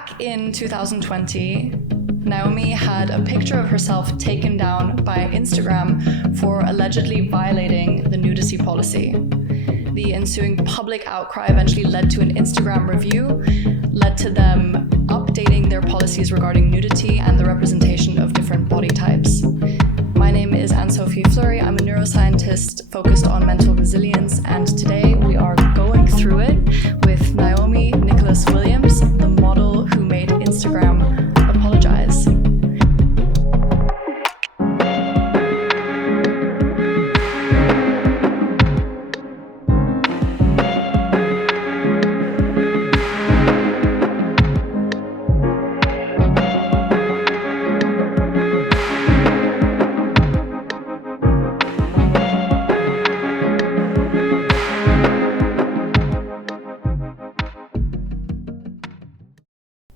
Back in 2020, Nyome had a picture of herself taken down by Instagram for allegedly violating the nudity policy. The ensuing public outcry eventually led to an Instagram review, led to them updating their policies regarding nudity and the representation of different body types. My name is Anne-Sophie Fluri. I'm a neuroscientist focused on mental resilience, and today we are going through it with Nyome Nicholas Williams, the model who made Instagram apologize.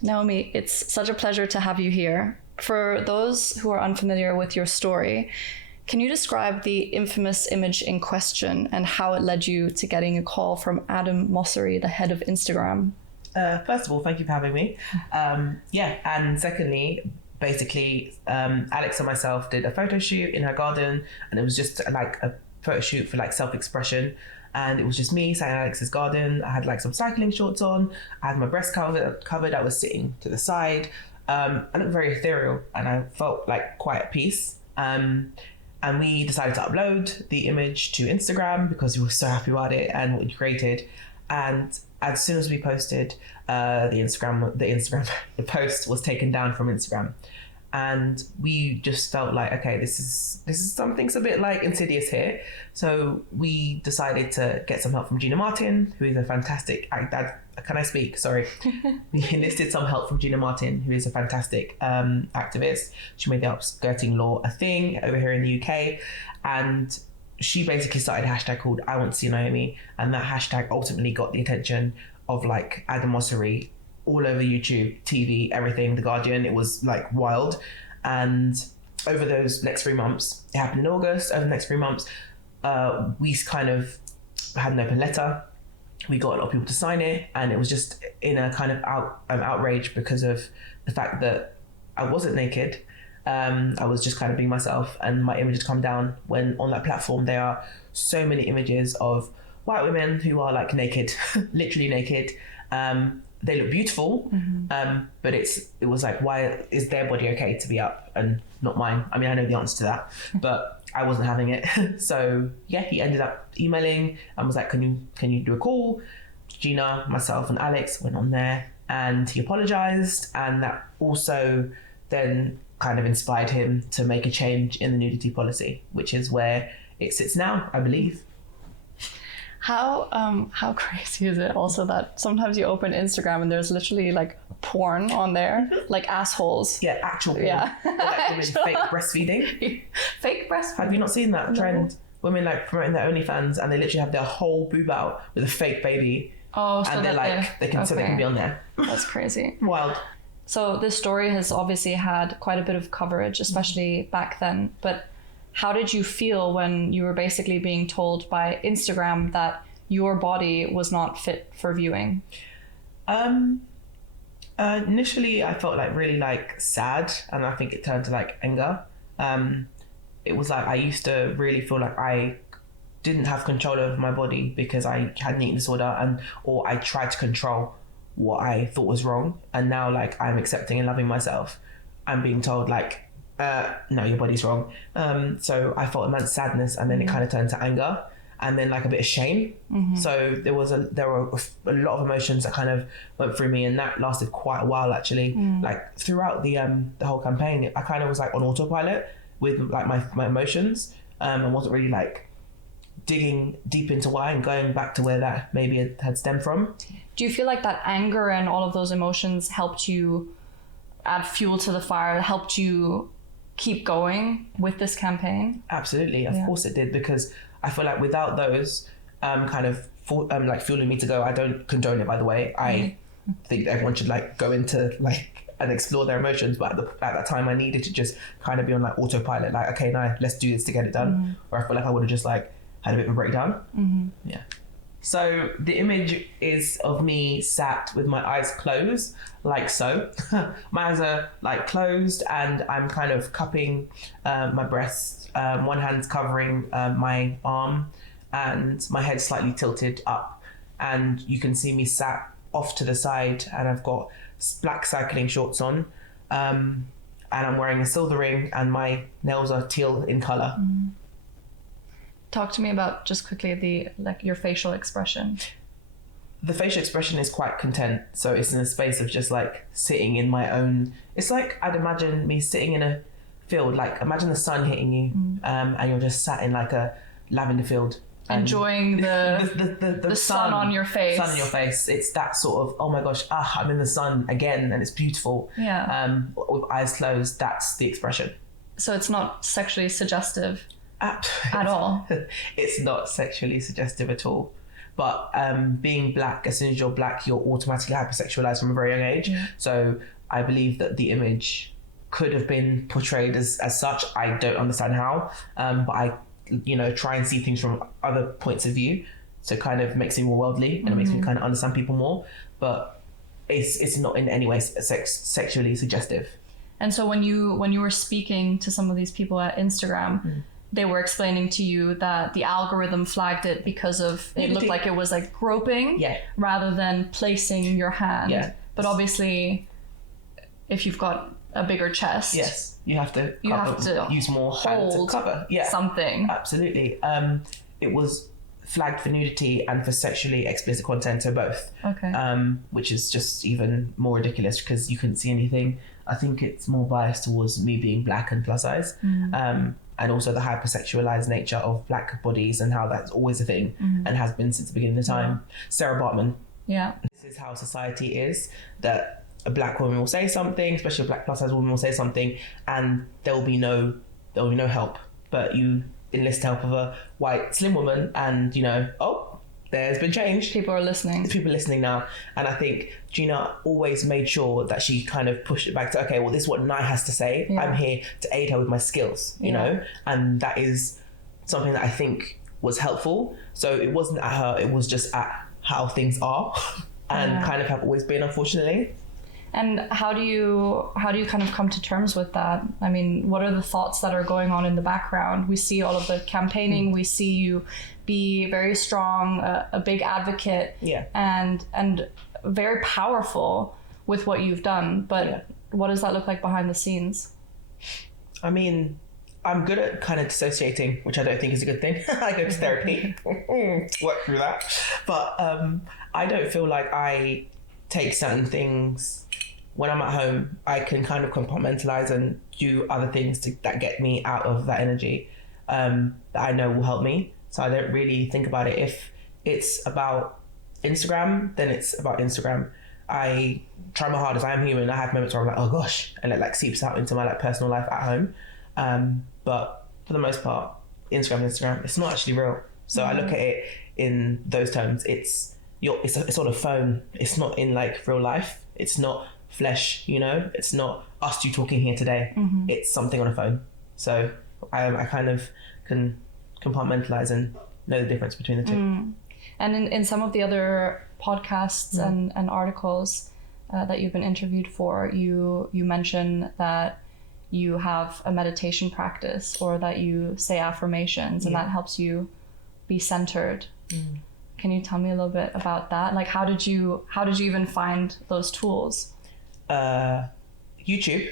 Nyome, it's such a pleasure to have you here. For those who are unfamiliar with your story, can you describe the infamous image in question and how it led you to getting a call from Adam Mosseri, the head of Instagram? First of all, thank you for having me. And secondly, basically, Alex and myself did a photo shoot in her garden, and it was just like a photo shoot for like self-expression. And it was just me sat in Alex's garden. I had like some cycling shorts on. I had my breast covered. I was sitting to the side. I looked very ethereal and I felt like quite at peace. And we decided to upload the image to Instagram because we were so happy about it and what we created. And as soon as we posted, the post was taken down from Instagram. And we just felt like, okay, this is something's a bit like insidious here. So we decided to get some help from Gina Martin, who is a fantastic can I speak? Sorry. We enlisted some help from Gina Martin, who is a fantastic activist. She made the upskirting law a thing over here in the UK. And she basically started a hashtag called I Want to See Nyome. And that hashtag ultimately got the attention of like Adam Mosseri all over YouTube, TV, everything, The Guardian. It was like wild. And over those next 3 months, it happened in August, over the next 3 months, we kind of had an open letter. We got a lot of people to sign it, and it was just in a kind of outrage because of the fact that I wasn't naked. I was just kind of being myself, and my image had come down when on that platform there are so many images of white women who are like naked, literally naked. They look beautiful, but it was like, why is their body okay to be up and not mine? I mean, I know the answer to that, but I wasn't having it. So yeah, he ended up emailing and was like, can you do a call? Gina, myself and Alex went on there and he apologized. And that also then kind of inspired him to make a change in the nudity policy, which is where it sits now, I believe. How crazy is it also that sometimes you open Instagram and there's literally like porn on there, like assholes. Yeah, actual porn. Yeah. Like women fake breastfeeding. Fake breastfeeding. Have you not seen that trend? Women like promoting their OnlyFans and they literally have their whole boob out with a fake baby. Oh, so and they're like they can be on there. That's crazy. Wild. So this story has obviously had quite a bit of coverage, especially back then. But how did you feel when you were basically being told by Instagram that your body was not fit for viewing? Initially, I felt like really like sad, and I think it turned to like anger. It was like I used to really feel like I didn't have control over my body because I had an eating disorder, or I tried to control what I thought was wrong. And now like I'm accepting and loving myself. I'm being told like, no, your body's wrong. So I felt immense sadness, and then it kind of turned to anger, and then like a bit of shame. So there were a lot of emotions that kind of went through me, and that lasted quite a while actually. Like throughout the whole campaign, I kind of was like on autopilot with like my emotions, and wasn't really like digging deep into why and going back to where that maybe it had stemmed from. Do you feel like that anger and all of those emotions helped you add fuel to the fire, helped you keep going with this campaign? Absolutely, of course it did, because I feel like without those kind of like fueling me to go, I don't condone it, by the way. I think everyone should like go into like and explore their emotions, but at that time I needed to just kind of be on like autopilot, like, okay, now let's do this to get it done. Or I feel like I would have just like had a bit of a breakdown. Yeah. So the image is of me sat with my eyes closed, like so. My eyes are like closed, and I'm kind of cupping my breast. One hand's covering my arm, and my head slightly tilted up. And you can see me sat off to the side, and I've got black cycling shorts on, and I'm wearing a silver ring, and my nails are teal in color. Mm. Talk to me about, just quickly, your facial expression. The facial expression is quite content. So it's in a space of just like sitting in my own, it's like I'd imagine me sitting in a field, like imagine the sun hitting you, and you're just sat in like a lavender field. Enjoying the sun on your face. Sun on your face. It's that sort of, oh my gosh, I'm in the sun again and it's beautiful. Yeah. With eyes closed, that's the expression. So it's not sexually suggestive at all. It's not sexually suggestive at all. But being black, as soon as you're black, you're automatically hypersexualized from a very young age. Yeah. So I believe that the image could have been portrayed as such. I don't understand how, but I try and see things from other points of view. So it kind of makes me more worldly, and it makes me kind of understand people more. But it's not in any way sexually suggestive. And so when you were speaking to some of these people at Instagram, they were explaining to you that the algorithm flagged it because of it looked like it was like groping rather than placing your hand. Yeah. But obviously, if you've got a bigger chest, you have to use more hand to cover something. Absolutely. It was flagged for nudity and for sexually explicit content, so both. Okay. Which is just even more ridiculous because you couldn't see anything. I think it's more biased towards me being black and plus size. And also the hypersexualized nature of black bodies and how that's always a thing and has been since the beginning of time. Sarah Bartman. Yeah. This is how society is, that a black woman will say something, especially a black plus size woman will say something, and there will be no help. But you enlist help of a white slim woman, and there's been change. People are listening. There's people listening now. And I think Gina always made sure that she kind of pushed it back to, okay, well, this is what Nye has to say. Yeah. I'm here to aid her with my skills, you know? And that is something that I think was helpful. So it wasn't at her, it was just at how things are and kind of have always been, unfortunately. And how do you kind of come to terms with that? I mean, what are the thoughts that are going on in the background? We see all of the campaigning. We see you be very strong, a big advocate, and very powerful with what you've done. But what does that look like behind the scenes? I mean, I'm good at kind of dissociating, which I don't think is a good thing. I go to therapy, work through that. But I don't feel like I take certain things when I'm at home. I can kind of compartmentalize and do other things that get me out of that energy that I know will help me. So I don't really think about it. If it's about Instagram, then it's about Instagram. I try my hardest. I am human. I have moments where I'm like, oh gosh, and it like seeps out into my like personal life at home. But for the most part, Instagram, it's not actually real. So I look at it in those terms. It's on a phone. It's not in like real life. It's not flesh, it's not us two talking here today. It's something on a phone. So I kind of can compartmentalize and know the difference between the two. And in some of the other podcasts and articles that you've been interviewed for, you mention that you have a meditation practice, or that you say affirmations, and that helps you be centered. Can you tell me a little bit about that? Like, how did you even find those tools? YouTube.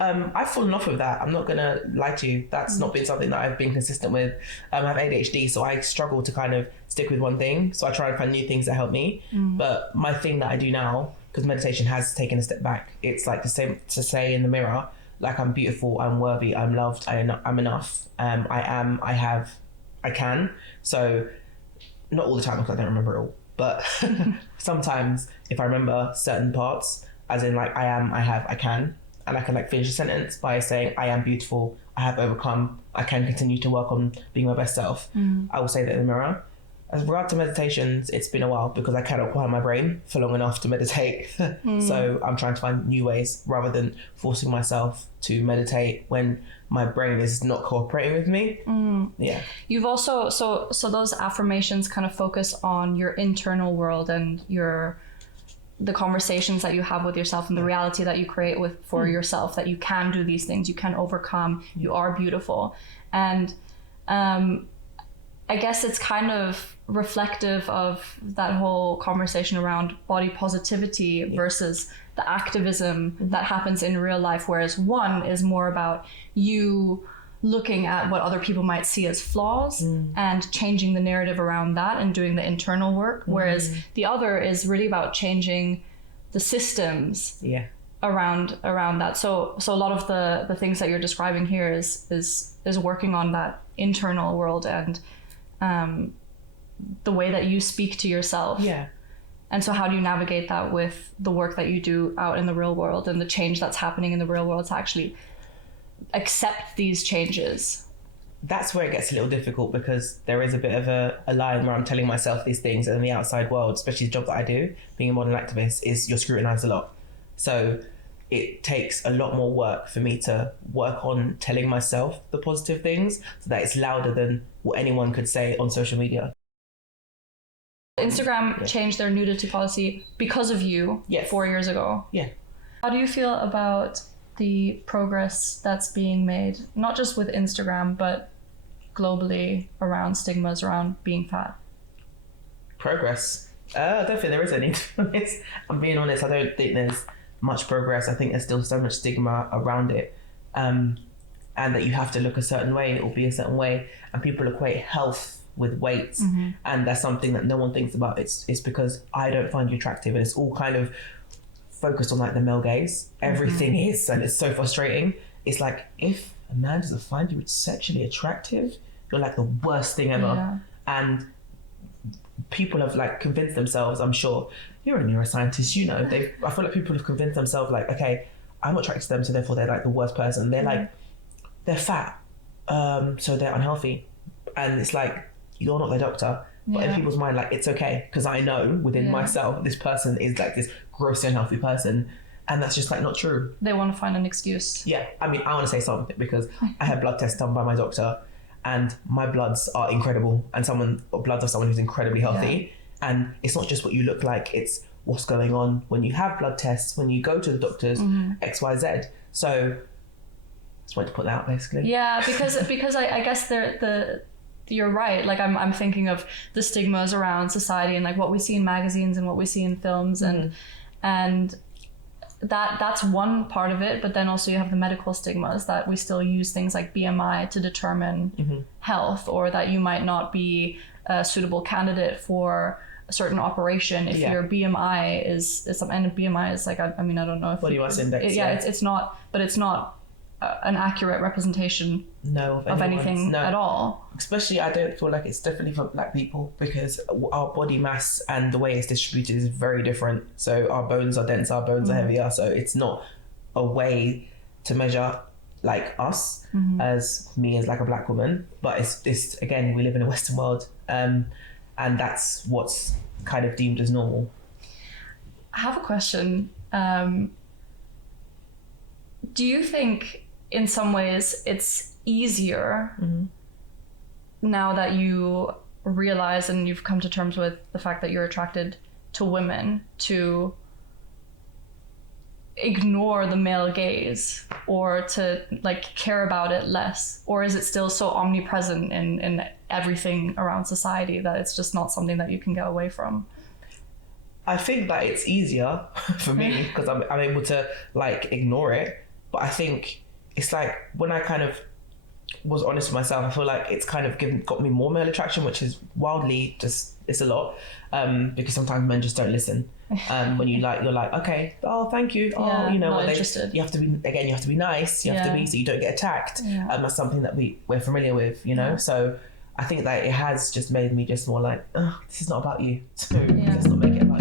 I've fallen off with that. I'm not gonna lie to you. That's not been something that I've been consistent with. I have ADHD, so I struggle to kind of stick with one thing. So I try and find new things that help me. But my thing that I do now, because meditation has taken a step back, it's like the same to say in the mirror, like, I'm beautiful, I'm worthy, I'm loved, I'm enough, I am, I have, I can. So not all the time, because I don't remember it all, but sometimes if I remember certain parts, as in like I am, I have, I can, and I can like finish a sentence by saying I am beautiful, I have overcome, I can continue to work on being my best self. I will say that in the mirror. As regard to meditations, it's been a while because I cannot quiet my brain for long enough to meditate. So I'm trying to find new ways rather than forcing myself to meditate when my brain is not cooperating with me. Yeah. You've also, so those affirmations kind of focus on your internal world and the conversations that you have with yourself and the reality that you create for yourself, that you can do these things, you can overcome, you are beautiful. And I guess it's kind of reflective of that whole conversation around body positivity versus the activism that happens in real life, whereas one is more about you looking at what other people might see as flaws and changing the narrative around that and doing the internal work, whereas the other is really about changing the systems around that. So a lot of the things that you're describing here is working on that internal world and the way that you speak to yourself. Yeah. And so how do you navigate that with the work that you do out in the real world and the change that's happening in the real world to actually accept these changes? That's where it gets a little difficult because there is a bit of a line where I'm telling myself these things, and in the outside world, especially the job that I do, being a modern activist, is you're scrutinized a lot. So it takes a lot more work for me to work on telling myself the positive things so that it's louder than what anyone could say on social media. Instagram changed their nudity policy because of you 4 years ago. Yeah. How do you feel about the progress that's being made, not just with Instagram, but globally around stigmas around being fat? Progress? I don't think there is any, to be honest. I'm being honest, I don't think there's much progress. I think there's still so much stigma around it. And that you have to look a certain way or be a certain way, and people equate health with weight, and that's something that no one thinks about. It's because I don't find you attractive, and it's all kind of focused on like the male gaze. Everything is, and it's so frustrating. It's like, if a man doesn't find you sexually attractive, you're like the worst thing ever. And people have like convinced themselves, I'm sure you're a neuroscientist, you know, I feel like people have convinced themselves like, okay, I'm attracted to them, so therefore they're like the worst person. They're like, they're fat, so they're unhealthy. And it's like, you're not the doctor. But in people's mind, like, it's okay, because I know within myself, this person is like this grossly unhealthy person. And that's just like not true. They want to find an excuse. Yeah, I mean, I want to say something because I had blood tests done by my doctor and my bloods are incredible, and bloods of someone who's incredibly healthy. And it's not just what you look like, it's what's going on when you have blood tests, when you go to the doctors, X, Y, Z. So just wanted to put that out basically. Yeah, because I guess you're right. Like I'm thinking of the stigmas around society and like what we see in magazines and what we see in films, and that's one part of it. But then also you have the medical stigmas that we still use things like BMI to determine health, or that you might not be a suitable candidate for a certain operation if your BMI is something. And BMI is like, I mean, I don't know if body mass index. It's not, but it's not an accurate representation of anything at all. Especially, I don't feel like it's definitely for black people, because our body mass and the way it's distributed is very different. So our bones are denser, our bones are heavier, so it's not a way to measure like us as me as like a black woman. But it's again, we live in a Western world, and that's what's kind of deemed as normal. I have a question. Do you think in some ways it's easier now that you realize and you've come to terms with the fact that you're attracted to women to ignore the male gaze, or to like care about it less? Or is it still so omnipresent in everything around society that it's just not something that you can get away from? I think that it's easier for me because I'm able to like ignore it. But I think it's like when I kind of was honest with myself, I feel like it's kind of got me more male attraction, which is wildly it's a lot, because sometimes men just don't listen. When you're like, okay, oh, thank you. Oh, you know what? You have to be nice. You have to be, so you don't get attacked. That's something that we're familiar with, you know? So I think that it has just made me just more like, oh, this is not about you. So let's not make it about